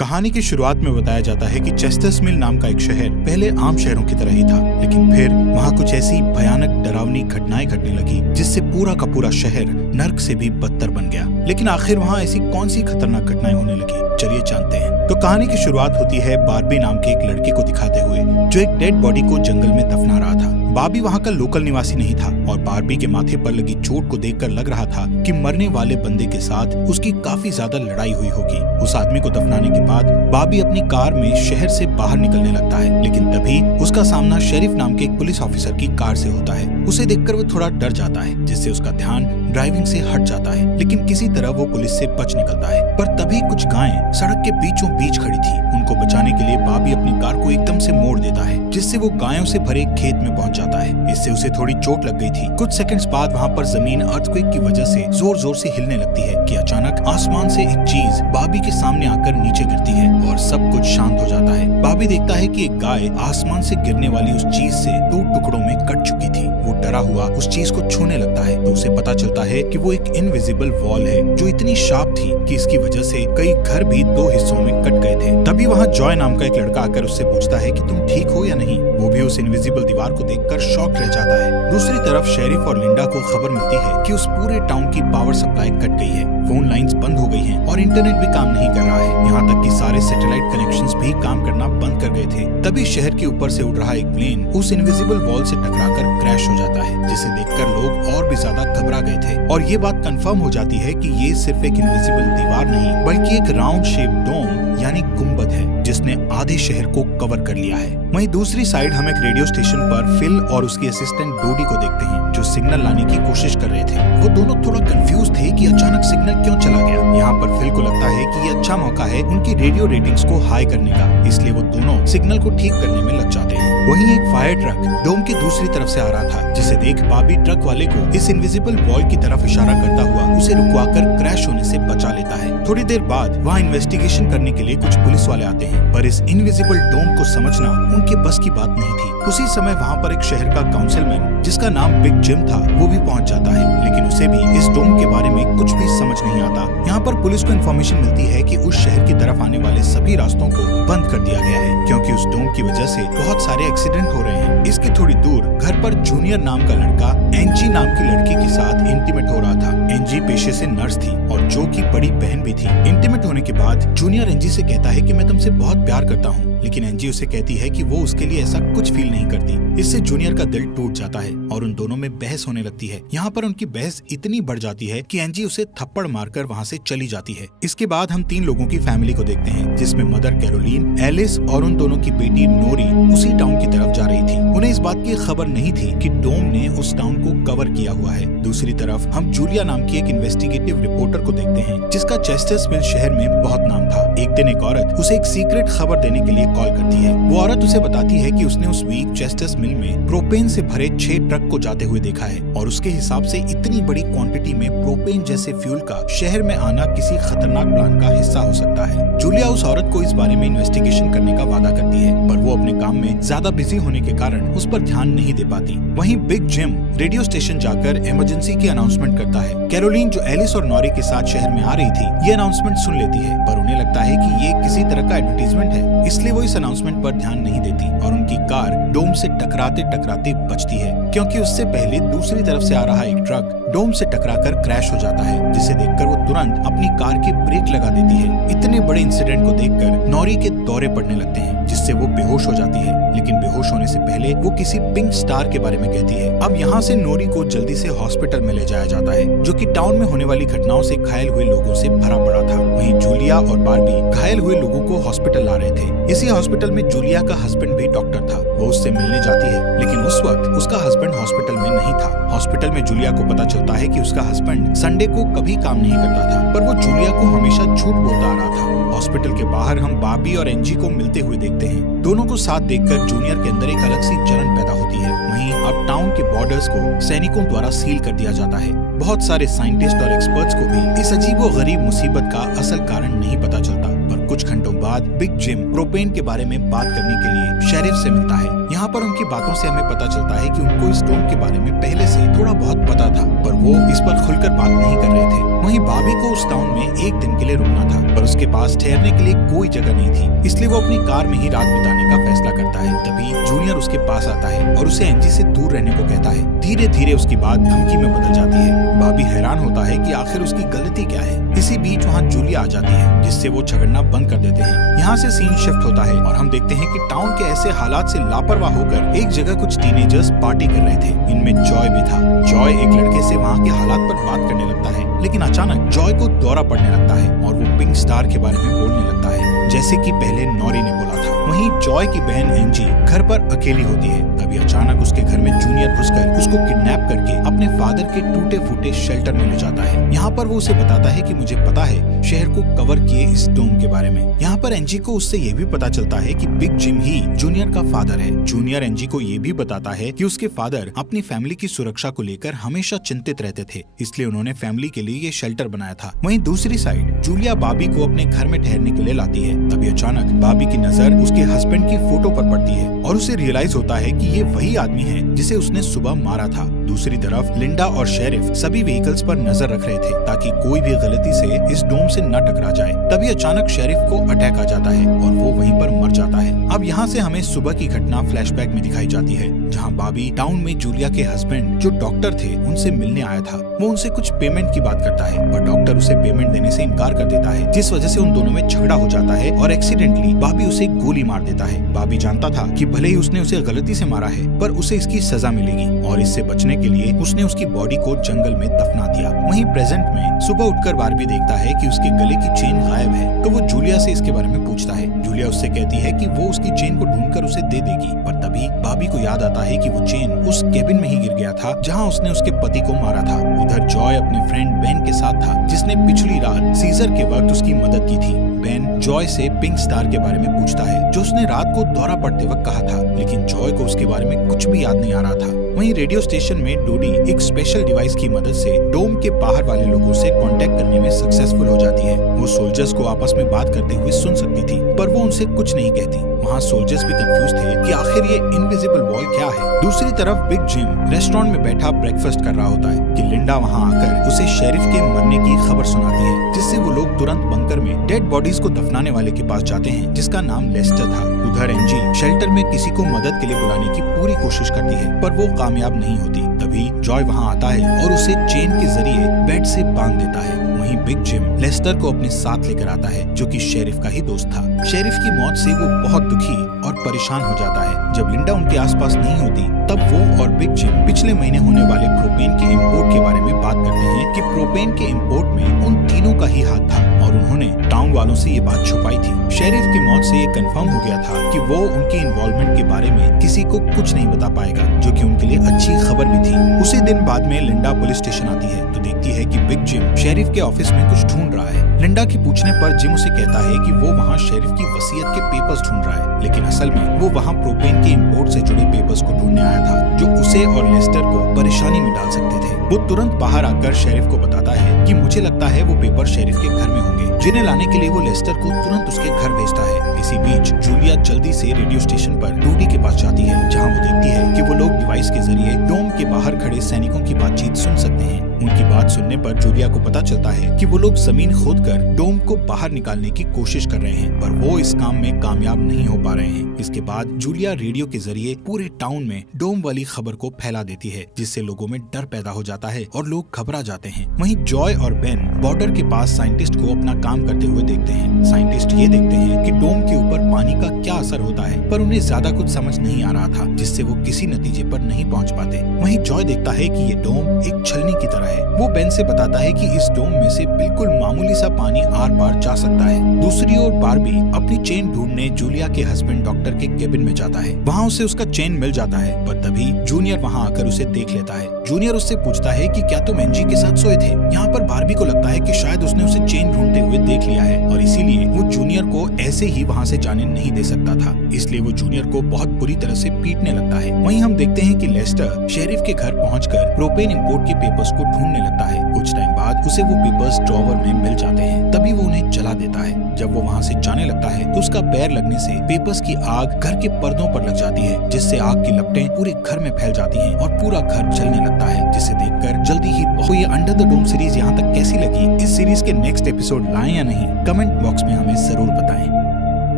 कहानी की शुरुआत में बताया जाता है कि चेस्टर्स मिल नाम का एक शहर पहले आम शहरों की तरह ही था, लेकिन फिर वहाँ कुछ ऐसी भयानक डरावनी घटनाएं घटने लगी जिससे पूरा का पूरा शहर नर्क से भी बदतर बन गया। लेकिन आखिर वहाँ ऐसी कौन सी खतरनाक घटनाएं होने लगी, चलिए जानते हैं। तो कहानी की शुरुआत होती है बार्बी नाम के एक लड़के को दिखाते हुए जो एक डेड बॉडी को जंगल में दफना रहा था। बार्बी वहाँ का लोकल निवासी नहीं था और बार्बी के माथे पर लगी चोट को देखकर लग रहा था कि मरने वाले बंदे के साथ उसकी काफी ज्यादा लड़ाई हुई होगी। उस आदमी को दफनाने के बाद बार्बी अपनी कार में शहर से बाहर निकलने लगता है, लेकिन तभी उसका सामना शेरिफ नाम के एक पुलिस ऑफिसर की कार से होता है। उसे देखकर वो थोड़ा डर जाता है, जिससे उसका ध्यान ड्राइविंग से हट जाता है, लेकिन किसी तरह वो पुलिस से बच निकलता है। पर तभी कुछ गायें सड़क के बीचों बीच खड़ी थी। उनको बचाने के लिए बार्बी अपनी कार को एकदम से मोड़ देता है, जिससे वो गायों से भरे खेत में पहुंच जाता है। इससे उसे थोड़ी चोट लग गई थी। कुछ सेकंड्स बाद वहाँ पर जमीन अर्थक्वेक की वजह से जोर जोर से हिलने लगती है कि अचानक आसमान से एक चीज बार्बी के सामने आकर नीचे गिरती है और सब कुछ शांत हो जाता है। बार्बी देखता है कि एक गाय आसमान से गिरने वाली उस चीज से 2 टुकड़ों में कट चुकी थी। वो डरा हुआ उस चीज को छूने लगता है तो उसे पता चलता है कि वो एक इनविजिबल वॉल है जो इतनी शार्प थी कि इसकी वजह से कई घर भी 2 हिस्सों में कट गए थे। तभी वहाँ जॉय नाम का एक लड़का आकर उससे पूछता है कि तुम ठीक हो या नहीं। वो भी उस इनविजिबल दीवार को देखकर शॉक रह जाता है। दूसरी तरफ शेरिफ और लिंडा को खबर मिलती है कि उस पूरे टाउन की पावर सप्लाई कट गई है, फोन लाइंस बंद हो गई हैं और इंटरनेट भी काम नहीं कर रहा है। यहाँ तक कि सारे सैटेलाइट कनेक्शंस भी काम करना बंद कर गए थे। तभी शहर के ऊपर से उड़ रहा एक प्लेन उस इनविजिबल वॉल से टकराकर क्रैश हो जाता है, जिसे देखकर लोग और भी ज्यादा घबरा गए थे। और ये बात कंफर्म हो जाती है कि ये सिर्फ एक इनविजिबल दीवार नहीं बल्कि एक राउंड शेप डोम यानी गुम्बद है जिसने आधे शहर को कवर कर लिया है। वहीं दूसरी साइड हम एक रेडियो स्टेशन पर फिल और उसकी असिस्टेंट डोडी को देखते हैं जो सिग्नल लाने की कोशिश कर रहे थे। वो दोनों थोड़ा कंफ्यूज थे कि अचानक सिग्नल क्यों चला गया। यहाँ पर फिल को लगता है कि ये अच्छा मौका है उनकी रेडियो रेटिंग्स को हाई करने का, इसलिए वो दोनों सिग्नल को ठीक करने में लग जाते हैं। वहीं एक फायर ट्रक डोम की दूसरी तरफ से आ रहा था, जिसे देख बार्बी ट्रक वाले को इस इनविजिबल वॉल की तरफ इशारा करता हुआ उसे रुकवाकर क्रैश होने से बचा लेता है। थोड़ी देर बाद वहाँ इन्वेस्टिगेशन करने के लिए कुछ पुलिस वाले आते हैं, पर इस इनविजिबल डोम को समझना उनके बस की बात नहीं थी। उसी समय वहाँ पर एक शहर का काउंसिलमैन जिसका नाम बिग जिम था वो भी पहुँच जाता है, लेकिन उसे भी इस डोम के बारे में कुछ भी समझ नहीं आता। यहाँ पर पुलिस को इन्फॉर्मेशन मिलती है कि उस शहर की तरफ आने वाले सभी रास्तों को बंद कर दिया गया है क्योंकि उस डोम की वजह से बहुत सारे एक्सीडेंट हो रहे हैं। इसके थोड़ी दूर घर पर जूनियर नाम का लड़का एंजी नाम की लड़की के साथ इंटीमेट हो रहा था। एंजी पेशे से नर्स थी और जो की बड़ी बहन भी थी। इंटीमेट होने के बाद जूनियर एंजी से कहता है कि मैं तुमसे बहुत प्यार करता हूँ, लेकिन एंजी उसे कहती है कि वो उसके लिए ऐसा कुछ फील नहीं करती। इससे जूनियर का दिल टूट जाता है और उन दोनों में बहस होने लगती है। यहाँ पर उनकी बहस इतनी बढ़ जाती है कि एंजी उसे थप्पड़ मारकर वहाँ से चली जाती है। इसके बाद हम 3 लोगों की फैमिली को देखते हैं, जिसमें मदर कैरोलीन, एलिस और उन दोनों की बेटी नोरी उसी टाउन की तरफ जा रही थी। उन्हें इस बात की खबर नहीं थी कि डोम ने उस टाउन को कवर किया हुआ है। दूसरी तरफ हम जूलिया नाम की एक इन्वेस्टिगेटिव रिपोर्टर को देखते हैं जिसका चेस्टर्स मिल शहर में बहुत नाम था। एक दिन एक औरत उसे एक सीक्रेट खबर देने के लिए कॉल करती है। वो औरत उसे बताती है कि उसने उस वीक चेस्टर्स मिल में प्रोपेन से भरे 6 ट्रक को जाते हुए देखा है और उसके हिसाब से इतनी बड़ी क्वांटिटी में प्रोपेन जैसे फ्यूल का शहर में आना किसी खतरनाक प्लान का हिस्सा हो सकता है। जूलिया उस औरत को इस बारे में इन्वेस्टिगेशन करने का वादा करती है, पर वो अपने काम में ज्यादा बिजी होने के कारण उस पर ध्यान नहीं दे पाती। वहीं बिग जिम रेडियो स्टेशन जाकर इमरजेंसी की अनाउंसमेंट करता है। कैरोलीन जो एलिस और नॉरी के साथ शहर में आ रही थी ये अनाउंसमेंट सुन लेती है, पर उन्हें लगता है कि ये किसी तरह का एडवर्टीजमेंट है, इसलिए वो इस अनाउंसमेंट पर ध्यान नहीं देती और उनकी कार डोम से टकराते टकराते बचती है क्योंकि उससे पहले दूसरी तरफ से आ रहा एक ट्रक डोम से टकराकर क्रैश हो जाता है, जिसे देखकर वो तुरंत अपनी कार की ब्रेक लगा देती है। इतने बड़े इंसिडेंट को देखकर नॉरी के दौरे पड़ने लगते हैं, जिससे वो बेहोश हो जाती है, लेकिन बेहोश होने से पहले वो किसी पिंक स्टार के बारे में कहती है। अब यहाँ से नोरी को जल्दी से हॉस्पिटल में ले जाया जाता है, जो कि टाउन में होने वाली घटनाओं से घायल हुए लोगों से भरा पड़ा था। वहीं जूलिया और बार्बी घायल हुए लोगों को हॉस्पिटल ला रहे थे। इसी हॉस्पिटल में जूलिया का हस्बैंड भी डॉक्टर था। वो उससे मिलने जाती है, लेकिन उस वक्त उसका हस्बैंड हॉस्पिटल में नहीं था। हॉस्पिटल में जूलिया को पता चलता है कि उसका हस्बैंड संडे को कभी काम नहीं करता था, पर वो जूलिया को हमेशा झूठ बोलता आ रहा था। हॉस्पिटल के बाहर हम बार्बी और एंजी को मिलते हुए देखते हैं। दोनों को साथ देखकर जूनियर के अंदर एक अलग सी जलन पैदा होती है। वहीं अब टाउन के बॉर्डर्स को सैनिकों द्वारा सील कर दिया जाता है। बहुत सारे साइंटिस्ट और एक्सपर्ट्स को भी इस अजीबोगरीब मुसीबत का असल कारण नहीं पता चलता, पर कुछ घंटों बाद बिग जिम प्रोपेन के बारे में बात करने के लिए शेरिफ से मिलता है। यहाँ पर उनकी बातों से हमें पता चलता है कि उनको इस डोम के बारे में पहले से थोड़ा बहुत पता था, पर वो इस पर खुलकर बात नहीं कर रहे थे। वहीं बॉबी को उस टाउन में एक दिन के लिए रुकना था, पर उसके पास ठहरने के लिए कोई जगह नहीं थी, इसलिए वो अपनी कार में ही रात बिताने का फैसला करता है। तभी जूनियर उसके पास आता है और उसे एंजी से दूर रहने को कहता है। धीरे धीरे उसकी बात धमकी में बदल जाती है। बॉबी हैरान होता है कि आखिर उसकी गलती क्या है। इसी बीच वहाँ जूलिया आ जाती है, जिससे वो झगड़ना बंद कर देते हैं। यहाँ से सीन शिफ्ट होता है और हम देखते हैं कि टाउन के ऐसे हालात से लापरवाह होकर एक जगह कुछ टीनेजर्स पार्टी कर रहे थे। इनमें जॉय भी था। जॉय एक लड़के से वहाँ के हालात पर बात करने लगता है, लेकिन अचानक जॉय को दौरा पड़ने लगता है और वो पिंक स्टार के बारे में बोलने लगता है, जैसे कि पहले नॉरी ने बोला था। वहीं जॉय की बहन एंजी घर पर अकेली होती है। तभी अचानक उसके घर में जूनियर घुसकर उसको किडनैप करके अपने फादर के टूटे फूटे शेल्टर में ले जाता है। यहाँ पर वो उसे बताता है कि मुझे पता है शहर को कवर किए इस डोम के बारे में। यहाँ पर एंजी को उससे ये भी पता चलता है कि बिग जिम ही जूनियर का फादर है। जूनियर एंजी को ये भी बताता है कि उसके फादर अपनी फैमिली की सुरक्षा को लेकर हमेशा चिंतित रहते थे, इसलिए उन्होंने फैमिली के लिए ये शेल्टर बनाया था। वहीं दूसरी साइड जूलिया बॉबी को अपने घर में ठहरने के लिए लाती है। तभी अचानक बॉबी की नजर उसके हस्बैंड की फोटो पर पड़ती है और उसे रियलाइज होता है कि ये वही आदमी है जिसे उसने सुबह मारा था। दूसरी तरफ लिंडा और शेरिफ सभी व्हीकल्स पर नजर रख रहे थे ताकि कोई भी गलती से इस डोम से न टकरा जाए। तभी अचानक शेरिफ को अटैक आ जाता है और वो वहीं पर मर जाता है। अब यहाँ से हमें सुबह की घटना फ्लैशबैक में दिखाई जाती है, जहाँ बॉबी टाउन में जूलिया के हस्बैंड जो डॉक्टर थे उनसे मिलने आया था। वो उनसे कुछ पेमेंट की बात करता है पर डॉक्टर उसे पेमेंट देने से इनकार कर देता है, जिस वजह से उन दोनों में झगड़ा हो जाता है और एक्सीडेंटली बॉबी उसे गोली मार देता है। बॉबी जानता था कि भले ही उसने उसे गलती से मारा है, पर उसे इसकी सजा मिलेगी और इससे बचने के लिए उसने उसकी बॉडी को जंगल में दफना दिया। वहीं प्रेजेंट में सुबह उठकर बार्बी देखता है कि उसके गले की चेन गायब है, तो वो जूलिया से इसके बारे में पूछता है। जूलिया उससे कहती है कि वो उसकी चेन को ढूंढकर उसे दे देगी, पर तभी बॉबी को याद आता है कि वो चेन उस केबिन में ही गिर गया था जहाँ उसने उसके पति को मारा था। उधर जॉय अपने फ्रेंड बेन के साथ था, जिसने पिछली रात सीजर के वक्त उसकी मदद की थी। बेन जॉय से पिंक स्टार के बारे में पूछता है जो उसने रात को दौरा पड़ते वक्त कहा था, लेकिन जॉय को उसके बारे में कुछ भी याद नहीं आ रहा था। वहीं रेडियो स्टेशन में डोडी एक स्पेशल डिवाइस की मदद से डोम के बाहर वाले लोगों से कांटेक्ट करने में सक्सेसफुल हो जाती है। वो सोल्जर्स को आपस में बात करते हुए सुन सकती थी, पर वो उनसे कुछ नहीं कहती। वहाँ सोल्जर्स भी कंफ्यूज थे कि आखिर ये इनविजिबल वॉल क्या है। दूसरी तरफ बिग जिम रेस्टोरेंट में बैठा ब्रेकफास्ट कर रहा होता है कि लिंडा वहाँ आकर उसे शेरिफ के मरने की खबर सुनाती है, जिससे वो लोग तुरंत बंकर में डेड बॉडीज को दफनाने वाले के पास जाते हैं, जिसका नाम लेस्टर था। उधर एंजी शेल्टर में किसी को मदद के लिए बुलाने की पूरी कोशिश करती है, पर वो कामयाब नहीं होती। तभी जॉय वहाँ आता है और उसे चेन के जरिए बेड से बांध देता है। वहीं बिग जिम लेस्टर को अपने साथ लेकर आता है, जो कि शेरिफ का ही दोस्त था। शेरिफ की मौत से वो बहुत दुखी और परेशान हो जाता है। जब लिंडा उनके आसपास नहीं होती, तब वो और बिग जिम पिछले महीने होने वाले प्रोपेन के इंपोर्ट के बारे में बात करते हैं कि प्रोपेन के इंपोर्ट में उन तीनों का ही हाथ था और उन्होंने टाउन वालों से ये बात छुपाई थी। शेरिफ की मौत से ये कंफर्म हो गया था कि वो उनकी इन्वॉल्वमेंट के बारे में किसी को कुछ नहीं बता पाएगा, जो कि उनके लिए अच्छी खबर भी थी। उसी दिन बाद में लिंडा पुलिस स्टेशन आती है तो देखती है कि बिग जिम शेरिफ के ऑफिस में कुछ ढूंढ रहा है। लिंडा की पूछने पर जिम उसे कहता है कि वो वहाँ शेरिफ की वसीयत के पेपर्स ढूंढ रहा है, लेकिन असल में वो वहाँ प्रोपेन के इंपोर्ट से जुड़े पेपर्स को ढूंढने आया था, जो उसे और लेस्टर को परेशानी में डाल सकते थे। वो तुरंत बाहर आकर शेरिफ को बताता है कि मुझे लगता है वो पेपर शेरिफ के घर में होंगे, जिन्हें लाने के लिए वो लेस्टर को तुरंत उसके घर भेजता है। इसी बीच जूलिया जल्दी से रेडियो स्टेशन पर डूडी के पास जाती है, जहाँ वो देखती है कि वो लोग डिवाइस के जरिए डोम के बाहर खड़े सैनिकों की बातचीत सुन सकते हैं। उनकी बात सुनने पर जूलिया को पता चलता है कि वो लोग जमीन खोदकर डोम को बाहर निकालने की कोशिश कर रहे हैं, पर वो इस काम में कामयाब नहीं हो पा रहे हैं। इसके बाद जूलिया रेडियो के जरिए पूरे टाउन में डोम वाली खबर को फैला देती है, जिससे लोगों में डर पैदा हो जाता है और लोग घबरा जाते हैं। वहीं जॉय और बेन बॉर्डर के पास साइंटिस्ट को अपना काम करते हुए देखते हैं। साइंटिस्ट ये देखते हैं कि डोम के ऊपर पानी का क्या असर होता है, पर उन्हें ज्यादा कुछ समझ नहीं आ रहा था, जिससे वो किसी नतीजे पर नहीं पहुंच पाते। वहीं जॉय देखता है कि ये डोम एक छलनी की तरह है। वो बेन से बताता है कि इस डोम में से बिल्कुल मामूली सा पानी आर पार जा सकता है। दूसरी ओर बार्बी अपनी चेन ढूंढने जूलिया के हस्बैंड डॉक्टर के केबिन में जाता है। वहाँ उसे उसका चेन मिल जाता है, पर तभी जूनियर वहाँ आकर उसे देख लेता है। जूनियर उससे पूछता है कि क्या तुम एंजी के साथ सोए थे। यहाँ पर बार्बी को लगता है कि शायद उसने उसे चेन ढूंढते हुए देख लिया है और इसीलिए वो जूनियर को ऐसे ही वहाँ से जाने नहीं दे सकता था, इसलिए वो जूनियर को बहुत बुरी तरह से पीटने लगता है। वहीं हम देखते हैं कि लेस्टर शेरिफ के घर पहुंचकर प्रोपेन इंपोर्ट के पेपर्स को ढूंढने लगता है। कुछ टाइम बाद उसे वो पेपर्स ड्रॉवर में मिल जाते हैं। तभी वो उन्हें जला देता है। जब वो वहाँ से जाने लगता है तो उसका पैर लगने से पेपर्स की आग घर के पर्दों पर लग जाती है, जिससे आग की लपटें पूरे घर में फैल जाती हैं और पूरा घर जलने लगता है, जिसे देखकर जल्दी ही ये अंडर द डोम सीरीज यहाँ तक कैसी लगी, इस सीरीज के नेक्स्ट एपिसोड लाएं या नहीं, कमेंट बॉक्स में हमें जरूर बताएं।